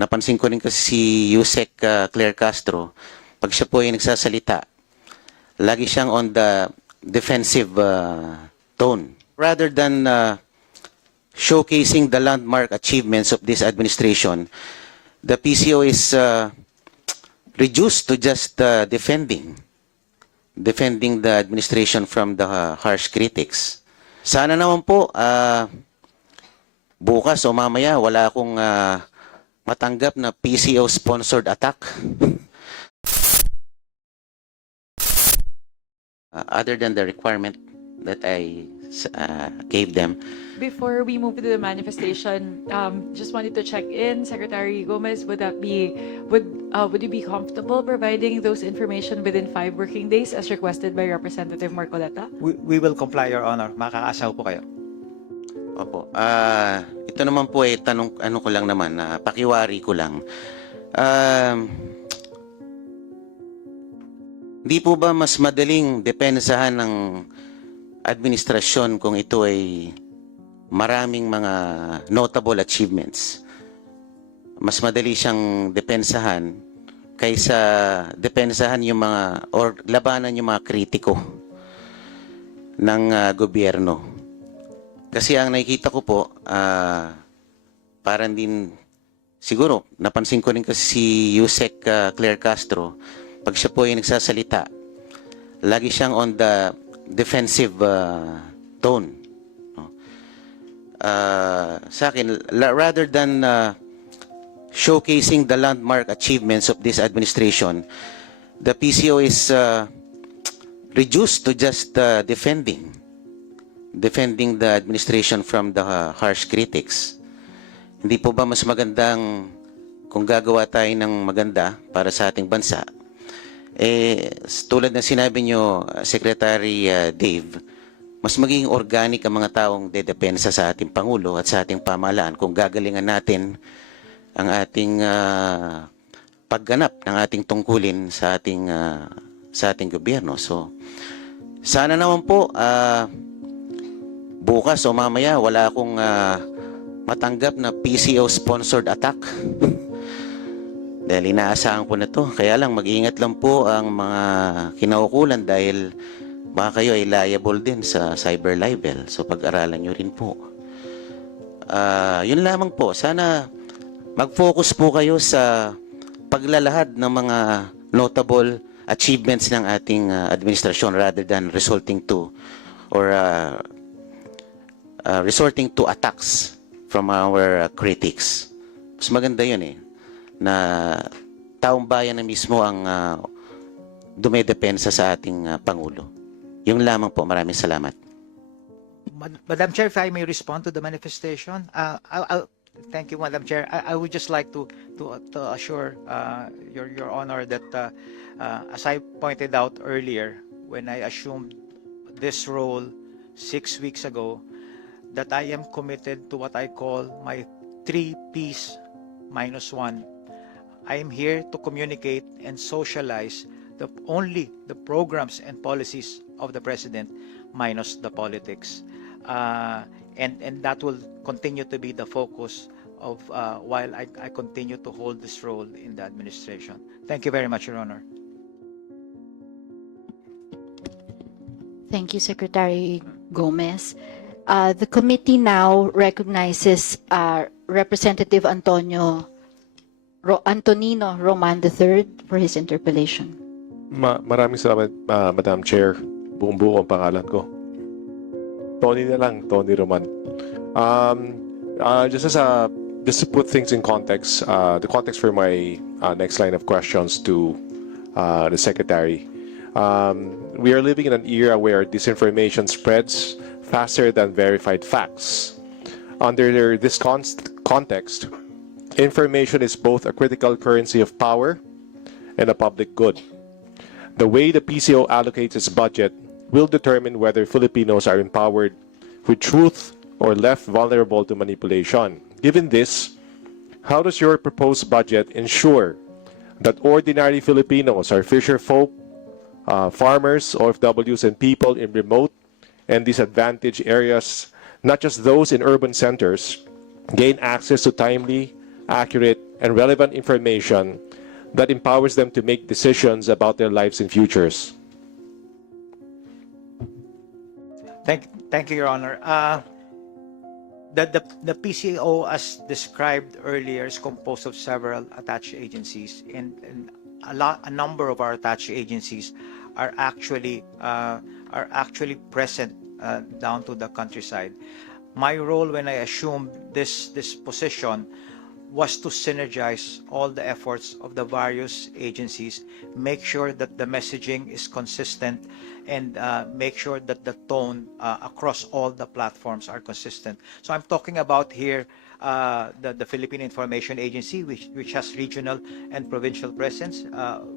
napansin ko rin kasi si Yusek Claire Castro, pag siya po ay nagsasalita, lagi siyang on the defensive tone. Rather than showcasing the landmark achievements of this administration, the PCO is reduced to just defending the administration from the harsh critics. Sana naman po, bukas o mamaya, wala akong matanggap na PCO-sponsored attack. Other than the requirement that I gave them. Before we move to the manifestation, just wanted to check in, Secretary Gomez, would you be comfortable providing those information within 5 working days as requested by Representative Marcoleta? We will comply, Your Honor. Makakaasaw po kayo. Opo. Ito naman po ay tanong, ano ko lang naman, pakiwari ko lang. Di po ba mas madaling depensahan ng administrasyon kung ito ay maraming mga notable achievements? Mas madali siyang depensahan kaysa depensahan yung mga, or labanan yung mga kritiko ng gobyerno. Kasi ang nakikita ko po, parang din, siguro, napansin ko rin kasi si Yusek Claire Castro, pag siya po ay nagsasalita, lagi siyang on the defensive tone. Sa akin, rather than showcasing the landmark achievements of this administration, the PCO is reduced to just defending the administration from the harsh critics. Hindi po ba mas magandang kung gagawa tayo ng maganda para sa ating bansa? Tulad ng sinabi nyo, Secretary Dave, mas magiging organic ang mga taong dedepensa sa ating Pangulo at sa ating pamahalaan kung gagalingan natin ang ating pagganap ng ating tungkulin sa ating gobyerno. So, sana naman po, bukas o mamaya, wala akong matanggap na PCO-sponsored attack. Dahil inaasahan ko na to. Kaya lang, mag-iingat lang po ang mga kinaukulan dahil baka kayo ay liable din sa cyber libel. So, pag-aralan nyo rin po. Yun lamang po. Sana mag-focus po kayo sa paglalahad ng mga notable achievements ng ating administrasyon rather than resorting to attacks from our critics. Mas maganda yun na taong bayan na mismo ang dumedepensa sa ating Pangulo. Yung lamang po. Maraming salamat. Madam Chair, if I may respond to the manifestation, thank you, Madam Chair. I would just like to assure Your Honor that as I pointed out earlier, when I assumed this role 6 weeks ago, that I am committed to what I call my 3 Ps minus 1. I am here to communicate and socialize only the programs and policies of the President minus the politics. And that will continue to be the focus of while I continue to hold this role in the administration. Thank you very much, Your Honor. Thank you, Secretary Gomez. The committee now recognizes Representative Antonino Roman III for his interpellation. Maraming salamat, Madam Chair. Buong-buo ang pangalan ko. Tony na lang, Tony Roman. Just to put things in context, the context for my next line of questions to the Secretary. We are living in an era where disinformation spreads faster than verified facts. Under this context, information is both a critical currency of power and a public good. The way the PCO allocates its budget will determine whether Filipinos are empowered with truth or left vulnerable to manipulation. Given this, how does your proposed budget ensure that ordinary Filipinos are fisherfolk, farmers, OFWs, and people in remote and disadvantaged areas, not just those in urban centers, gain access to timely, accurate, and relevant information that empowers them to make decisions about their lives and futures. Thank you, Your Honor. The PCO, as described earlier, is composed of several attached agencies, and a number of our attached agencies are actually present down to the countryside. My role when I assumed this position was to synergize all the efforts of the various agencies, make sure that the messaging is consistent, and make sure that the tone across all the platforms are consistent. So I'm talking about here the Philippine Information Agency, which has regional and provincial presence.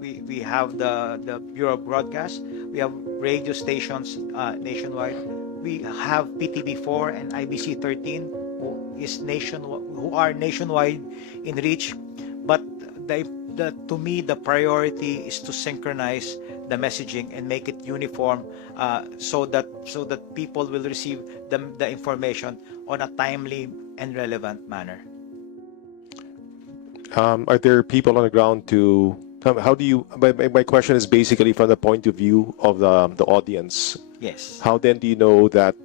We have the Bureau of Broadcast. We have radio stations nationwide. We have PTV4 and IBC 13, who are nationwide in reach. But to me, the priority is to synchronize the messaging and make it uniform, so that people will receive the information on a timely and relevant manner. Are there people on the ground to? How do you? My question is basically from the point of view of the audience. Yes. How then do you know that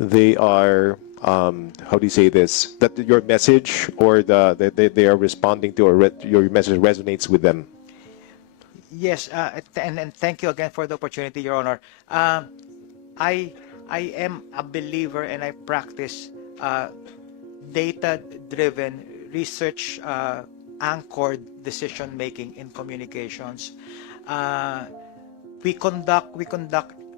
they are? How do you say this? That your message or they are responding to, or your message resonates with them? Yes, and thank you again for the opportunity, Your Honor. I am a believer and I practice data-driven, research-anchored decision-making in communications. We conduct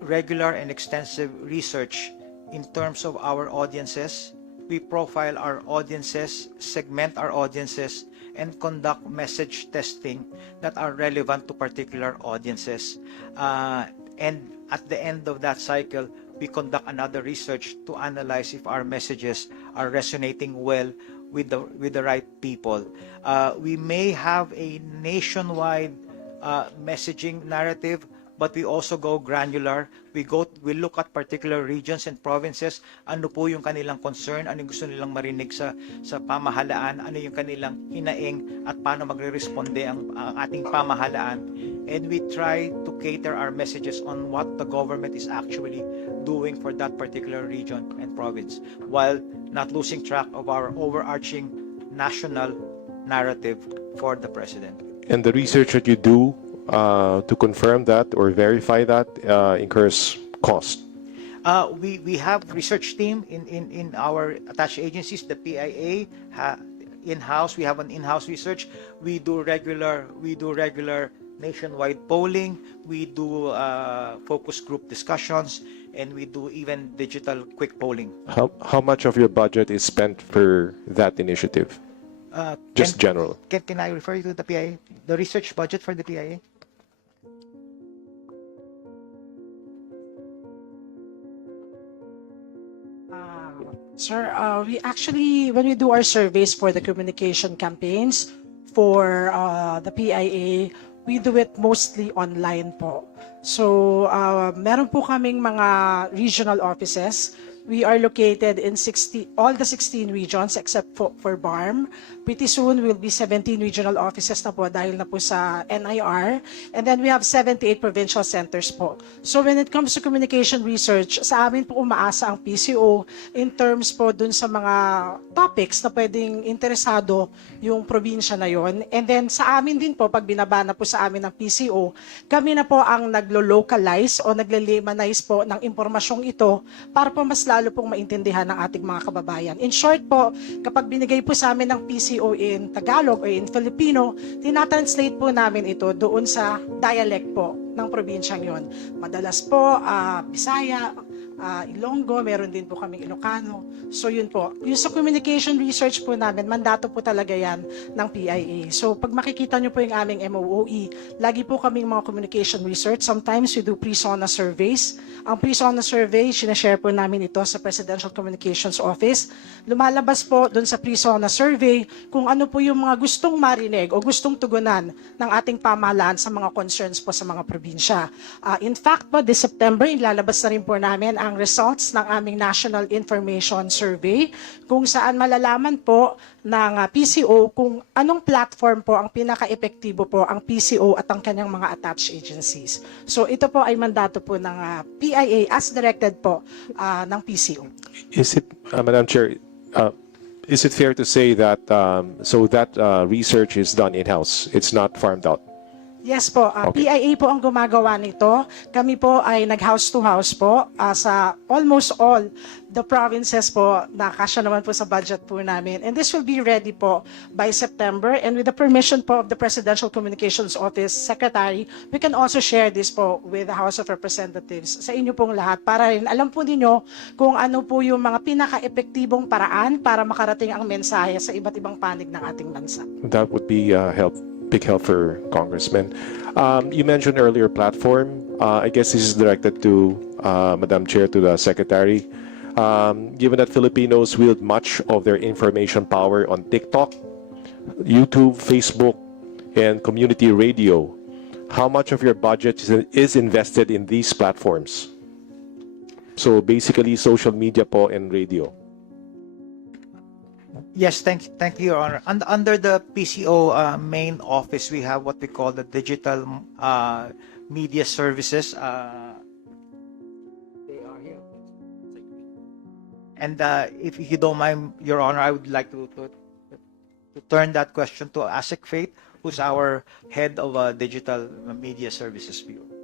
regular and extensive research in terms of our audiences. We profile our audiences, segment our audiences, and conduct message testing that are relevant to particular audiences. And at the end of that cycle, we conduct another research to analyze if our messages are resonating well with the right people. We may have a nationwide messaging narrative, but we also go granular. We look at particular regions and provinces. Ano po yung kanilang concern, ano yung gusto nilang marinig sa pamahalaan, ano yung kanilang hinaing, at paano magre-responde ang ating pamahalaan. And we try to cater our messages on what the government is actually doing for that particular region and province, while not losing track of our overarching national narrative for the president. And the research that you do to confirm that or verify that incurs cost. We have research team in our attached agencies, the PIA in-house. We have an in-house research. We do regular nationwide polling. We do focus group discussions, and we do even digital quick polling. How much of your budget is spent for that initiative? Just general. Can I refer you to the PIA, the research budget for the PIA? Sir, we actually, when we do our surveys for the communication campaigns for the PIA, we do it mostly online po. So, meron po kaming mga regional offices. We are located in all the 16 regions except for BARM. Pretty soon, will be 17 regional offices na po dahil na po sa NIR. And then we have 78 provincial centers po. So when it comes to communication research, sa amin po umaasa ang PCO in terms po dun sa mga topics na pwedeng interesado yung probinsya na yon. And then sa amin din po, pag binaba na po sa amin ng PCO, kami na po ang naglo-localize o nagle-lemanize po ng impormasyong ito para po mas lalo pong maintindihan ng ating mga kababayan. In short po, kapag binigay po sa amin ng PCO in Tagalog o in Filipino, tinatranslate po namin ito doon sa dialect po ng probinsyang yon. Madalas po, Bisaya, Ilonggo, meron din po kaming Ilocano. So yun po. Yung sa communication research po namin, mandato po talaga yan ng PIA. So pag makikita nyo po yung aming MOOE, lagi po kaming mga communication research. Sometimes we do pre-SONA surveys. Ang pre-SONA survey, sinashare po namin ito sa Presidential Communications Office. Lumalabas po dun sa pre-SONA survey kung ano po yung mga gustong marinig o gustong tugunan ng ating pamahalaan sa mga concerns po sa mga probinsya. In fact po, this September, ilalabas na rin po namin ang results ng aming National Information Survey kung saan malalaman po ng PCO kung anong platform po ang pinaka-epektibo po ang PCO at ang kanyang mga attached agencies. So ito po ay mandato po ng PIA as directed po ng PCO. Is it, Madam Chair, is it fair to say that research is done in-house? It's not farmed out? Yes po, Okay. PIA po ang gumagawa nito. Kami po ay nag-house to house po sa almost all the provinces po na kasya naman po sa budget po namin. And this will be ready po by September. And with the permission po of the Presidential Communications Office Secretary, we can also share this po with the House of Representatives sa inyo pong lahat para rin alam po ninyo kung ano po yung mga pinaka-epektibong paraan para makarating ang mensahe sa iba't ibang panig ng ating bansa. That would be big help for Congressman. You mentioned earlier platform. I guess this is directed to Madam Chair, to the Secretary. Given that Filipinos wield much of their information power on TikTok, YouTube, Facebook, and community radio, how much of your budget is invested in these platforms? So basically, social media po and radio. Yes, thank you, Your Honor. Under the PCO main office, we have what we call the digital media services. They are here. And if you don't mind, Your Honor, I would like to turn that question to Asik Faith, who's our head of Digital Media Services Bureau.